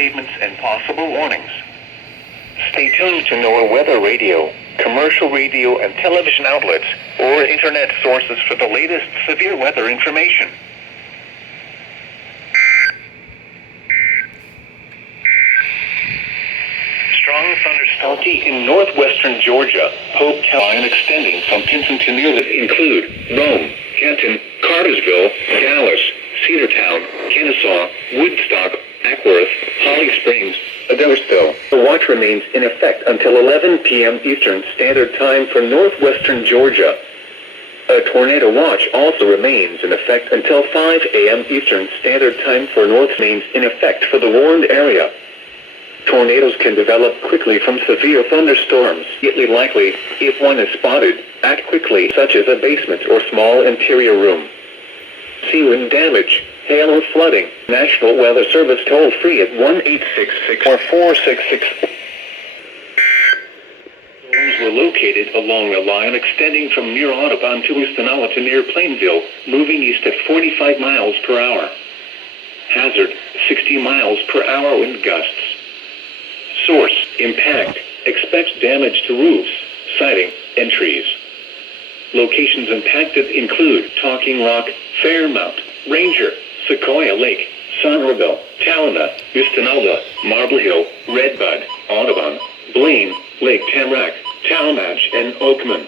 statements and possible warnings. Stay tuned to NOAA weather radio, commercial radio and television outlets, or internet sources for the latest severe weather information. Strong thunderstorm County in northwestern Georgia, Polk County extending from Pinson to near include Rome, Canton, Cartersville, Dallas, Cedartown, Kennesaw, Woodstock, Ackworth, Holly Springs, Thunderstorm. The watch remains in effect until 11 p.m. Eastern Standard Time for northwestern Georgia. A tornado watch also remains in effect until 5 a.m. Eastern Standard Time for north remains in effect for the warned area. Tornadoes can develop quickly from severe thunderstorms. Highly likely, if one is spotted, act quickly, such as a basement or small interior room. Sea wind damage, hail or flooding. National Weather Service toll free at 1-866-466. Storms were located along a line extending from near Audubon to Winston-Salem to near Plainville, moving east at 45 miles per hour. Hazard, 60 miles per hour wind gusts. Source, impact, expects damage to roofs, siding, and trees. Locations impacted include Talking Rock, Fairmount, Ranger, Sequoia Lake, Somerville, Talana, Winston-Salem, Marble Hill, Redbud, Audubon, Blaine, Lake Tamarack, Talmadge, and Oakman.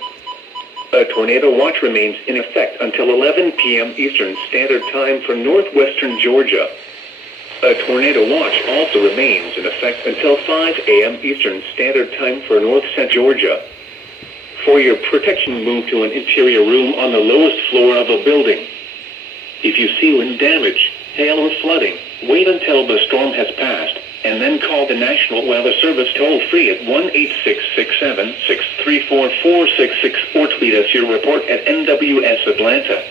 A tornado watch remains in effect until 11 p.m. Eastern Standard Time for northwestern Georgia. A tornado watch also remains in effect until 5 a.m. Eastern Standard Time for north central Georgia. For your protection, move to an interior room on the lowest floor of a building. If you see wind damage, hail or flooding, wait until the storm has passed, and then call the National Weather Service toll-free at 1-866-763-4466 or tweet us your report at NWS Atlanta.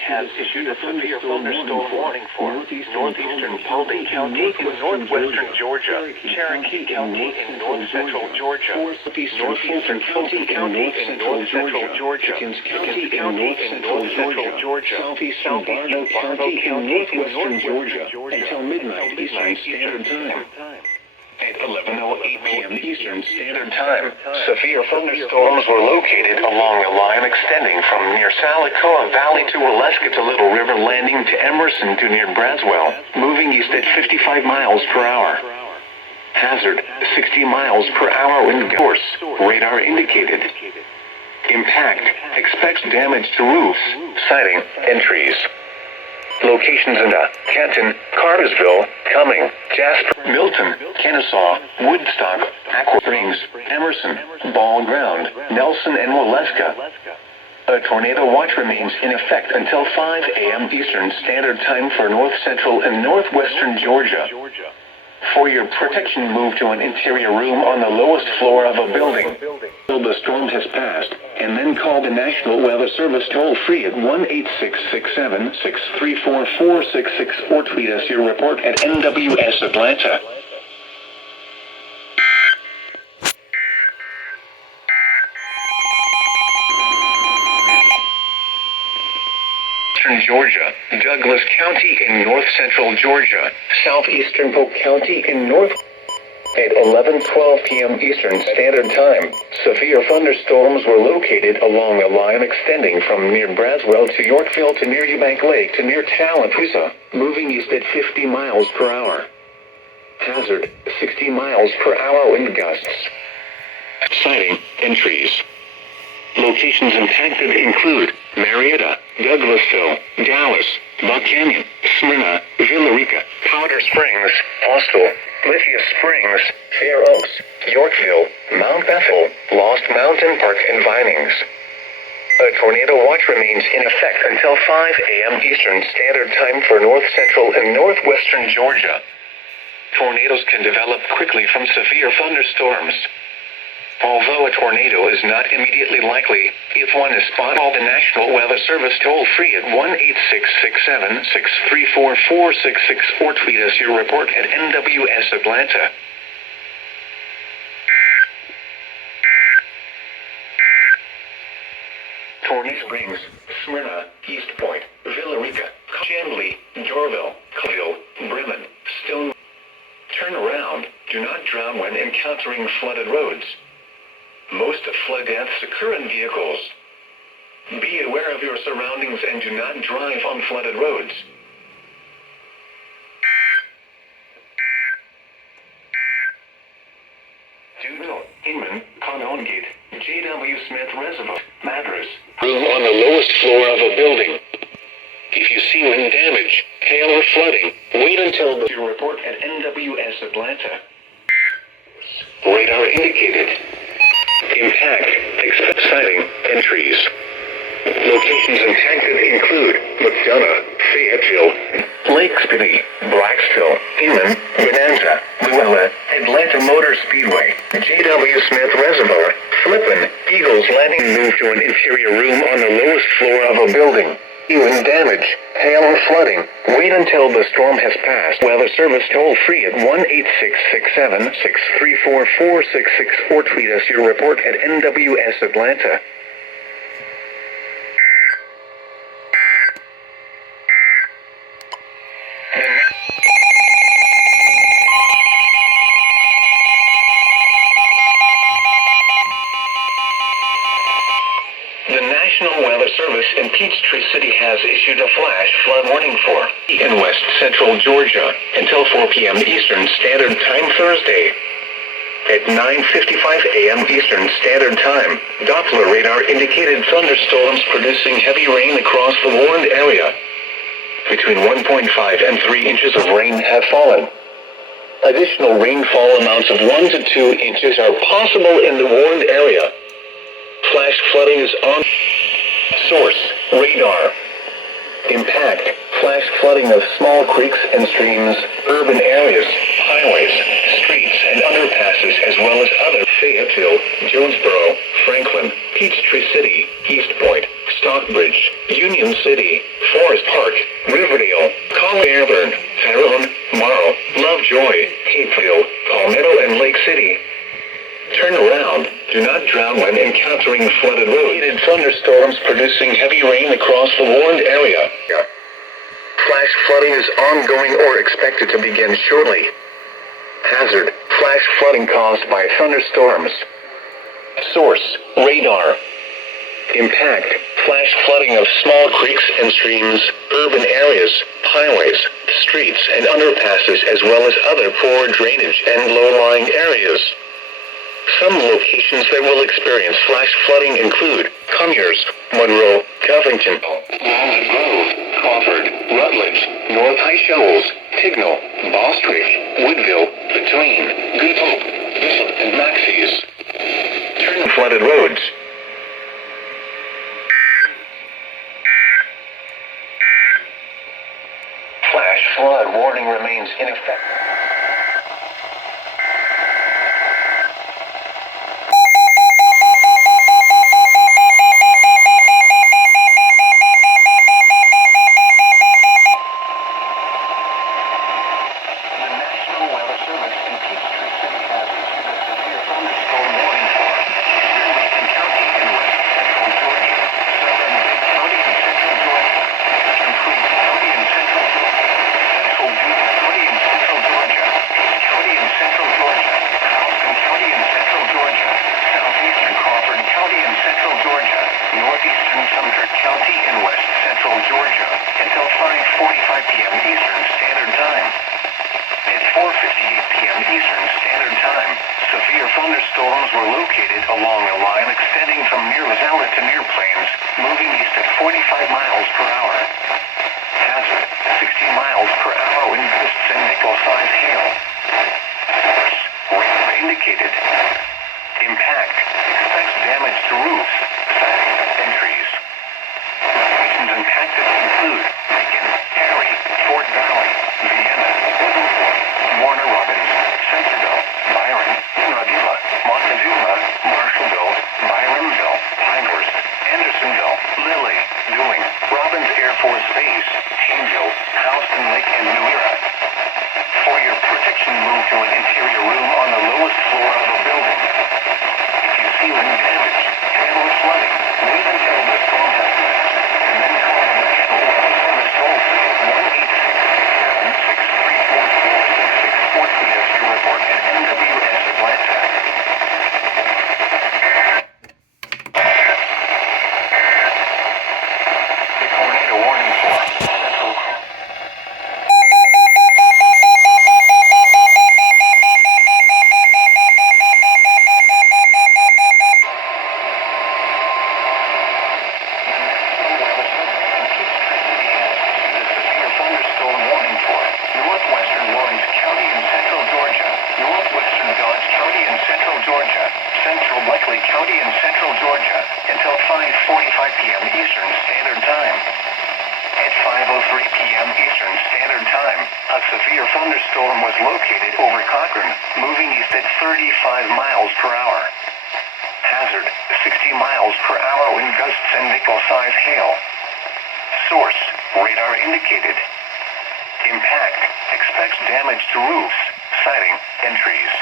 Has issued a severe thunderstorm warning for northeastern Paulding County in northwestern Georgia, Cherokee County in north-central Georgia, northeastern Fulton County in north-central Georgia, Pickens County in north-central Georgia, southeastern Bartow County in northwestern Georgia, until midnight Eastern Standard Time. At 11:08 p.m. Eastern Standard Time, severe thunderstorms were located along a line extending from near Salicoa Valley to Waleska to Little River Landing to Emerson to near Braswell, moving east at 55 miles per hour. Hazard, 60 miles per hour wind force, radar indicated. Impact, expects damage to roofs, siding, and trees. Locations in Canton, Cartersville, Cumming, Jasper, Milton, Kennesaw, Woodstock, Ackworth Springs, Emerson, Ball Ground, Nelson, and Waleska. A tornado watch remains in effect until 5 a.m. Eastern Standard Time for north central and northwestern Georgia. For your protection, move to an interior room on the lowest floor of a building until the storm has passed, and then call the National Weather Service toll-free at 1-866-763-4466 or tweet us your report at NWS Atlanta. Georgia, Douglas County in north-central Georgia, southeastern Polk County in north. At 11:12 p.m. Eastern Standard Time, severe thunderstorms were located along a line extending from near Braswell to Yorkville to near Eubank Lake to near Tallapoosa, moving east at 50 miles per hour. Hazard, 60 miles per hour wind gusts. Siding and trees. Locations impacted include Marietta, Douglasville, Dallas, Buck Canyon, Smyrna, Villarica, Powder Springs, Austell, Lithia Springs, Fair Oaks, Yorkville, Mount Bethel, Lost Mountain Park, and Vinings. A tornado watch remains in effect until 5 a.m. Eastern Standard Time for north central and northwestern Georgia. Tornadoes can develop quickly from severe thunderstorms. Although a tornado is not immediately likely, if one is spotted, call the National Weather Service toll-free at 1-866-674-4666 or tweet us your report at NWS Atlanta. Tornado Springs, Smyrna, East Point, Villarica, Chambly, Dorville, Clio, Bremen, Stone. Turn around. Do not drown when encountering flooded roads. Most flood deaths occur in vehicles. Be aware of your surroundings and do not drive on flooded roads. Due to Inman, Conon Gate, J.W. Smith Reservoir, Madras. Room on the lowest floor of a building. If you see wind damage, hail or flooding, wait until your report at NWS Atlanta. Radar indicated. Impact, expect sighting, entries. Locations impacted include McDonough, Fayetteville, Lake City, Blacksville, Inman, Bonanza, Luella, Atlanta Motor Speedway, J.W. Smith Reservoir, Flippin, Eagles Landing. Move to an inferior room on the lowest floor of a building. Wind damage, hail or flooding, wait until the storm has passed. Weather Service toll-free at 1-866-634-4666 or tweet us your report at NWS Atlanta. The National Weather Service in Peachtree City has issued a flash flood warning for in west central Georgia until 4 p.m. Eastern Standard Time Thursday. At 9:55 a.m. Eastern Standard Time, Doppler radar indicated thunderstorms producing heavy rain across the warned area. Between 1.5 and 3 inches of rain have fallen. Additional rainfall amounts of 1 to 2 inches are possible in the warned area. Flash flooding is on. Source, radar. Impact, flash flooding of small creeks and streams, urban areas, highways, streets, and underpasses, as well as other. Fayetteville, Jonesboro, Franklin, Peachtree City, East Point, Stockbridge, Union City, Forest Park, Riverdale, Collier, Tyrone, Morrow, Lovejoy, Hateville, Palmetto, and Lake City. Turn around. Do not drown when encountering flooded roads. Thunderstorms producing heavy rain across the warned area. Flash flooding is ongoing or expected to begin shortly. Hazard, flash flooding caused by thunderstorms. Source, radar. Impact, flash flooding of small creeks and streams, urban areas, highways, streets, and underpasses, as well as other poor drainage and low-lying areas. Some locations that will experience flash flooding include Conyers, Monroe, Covington, Walnut Grove, Crawford, Rutledge, North High Shoals, Tignall, Bostwick, Woodville, Between, Good Hope, Bishop, and Maxey's. Turn flooded roads. Flash flood warning remains in effect. Thunderstorms were located along a line extending from near Valley to near Plains, moving east at 45 miles per hour. Hazard, 60 miles per hour wind gusts and nickel-sized hail. Radar indicated. Impact, expects damage to roofs, siding, and trees. Locations impacted include Pickens, Harry, Fort Valley, Vienna, Woodland, Warner Robins, Centerville, Byron, Nagila, Montezuma, Fourth Phase, Angel, Houston Lake, and New Era. For your protection, move to an interior room on the lowest floor of a building. If you see any damage, hail or flooding, wait until the storm has passed, and then call the National Weather Service toll-free at 1-866-7-634-4664 to report at NWS Atlanta. The tornado warning for Central. Thunderstorm warning for northwestern Lawrence County in central Georgia, northwestern Dodge County in central Georgia, central Buckley County in central Georgia, until 5:45 p.m. Eastern Standard Time. At 5:03 p.m. Eastern Standard Time, a severe thunderstorm was located over Cochrane, moving east at 35 miles per hour. Hazard, 60 miles per hour wind gusts and nickel-size hail. Source, radar indicated. Impact, expects damage to roofs, siding, and trees.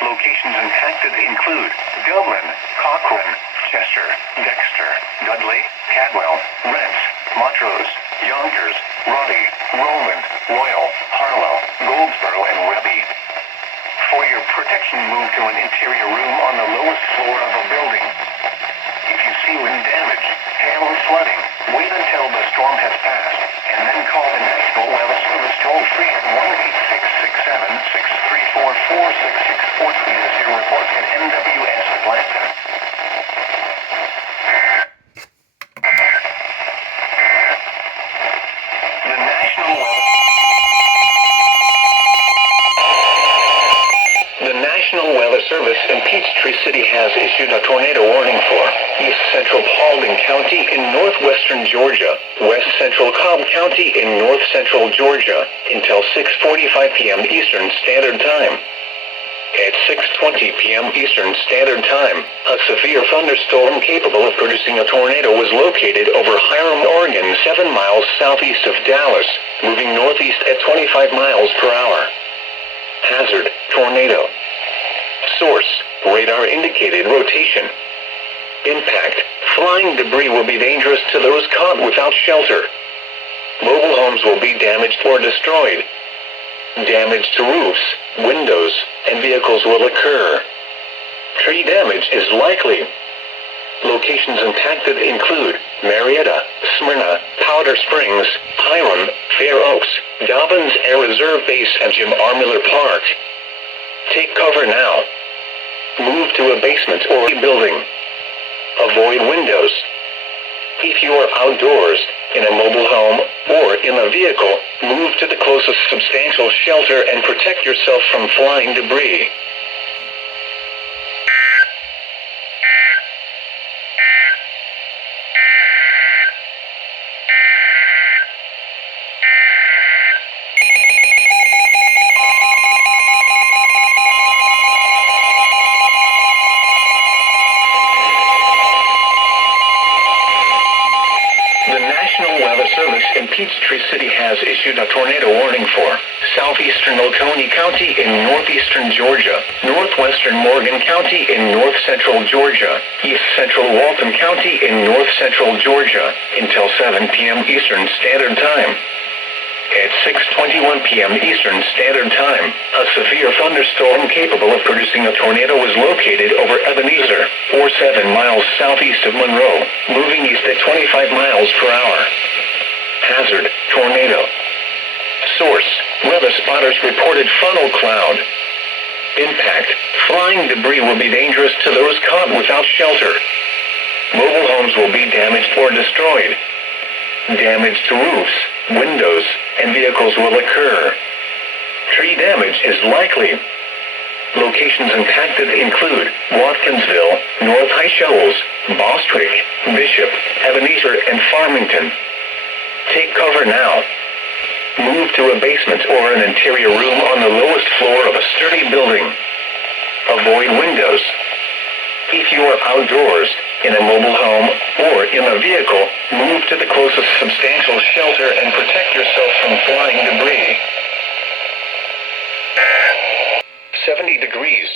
Locations impacted include Gilmer, Cochrane, Chester, Dexter, Dudley, Cadwell, Rents, Montrose, Yonkers, Roddy, Roland, Royal, Harlow, Goldsboro, and Rebbe. For your protection, move to an interior room on the lowest floor of a building. If you see wind damage, hail or flooding, wait until the storm has passed, and then call the National Weather Service toll-free at 1-866-7-634-4664 to report at NWS Atlanta. The National Weather Service in Peachtree City has issued a tornado warning for East Central Paulding County in northwestern Georgia, West Central Cobb County in north central Georgia, until 6:45 p.m. Eastern Standard Time. At 6:20 p.m. Eastern Standard Time, a severe thunderstorm capable of producing a tornado was located over Hiram, Oregon, 7 miles southeast of Dallas, moving northeast at 25 miles per hour. Hazard, tornado. Source, radar indicated rotation. Impact, flying debris will be dangerous to those caught without shelter. Mobile homes will be damaged or destroyed. Damage to roofs, windows, and vehicles will occur. Tree damage is likely. Locations impacted include Marietta, Smyrna, Powder Springs, Hiram, Fair Oaks, Dobbins Air Reserve Base, and Jim R. Miller Park. Take cover now. Move to a basement or a building. Avoid windows. If you are outdoors, in a mobile home, or in a vehicle, move to the closest substantial shelter and protect yourself from flying debris. The National Weather Service in Peachtree City has issued a tornado warning for southeastern Oconee County in northeastern Georgia, northwestern Morgan County in north central Georgia, east central Walton County in north central Georgia, until 7 p.m. Eastern Standard Time. At 6:21 p.m. Eastern Standard Time, a severe thunderstorm capable of producing a tornado was located over Ebenezer, 7 miles southeast of Monroe, moving east at 25 miles per hour. Hazard, tornado. Source, weather spotters reported funnel cloud. Impact, flying debris will be dangerous to those caught without shelter. Mobile homes will be damaged or destroyed. Damage to roofs, windows, and vehicles will occur. Tree damage is likely. Locations impacted include Watkinsville, North High Shoals, Bostwick, Bishop, Ebenezer, and Farmington. Take cover now. Move to a basement or an interior room on the lowest floor of a sturdy building. Avoid windows. If you are outdoors, in a mobile home, or in a vehicle, move to the closest substantial shelter and protect yourself from flying debris. 70 degrees.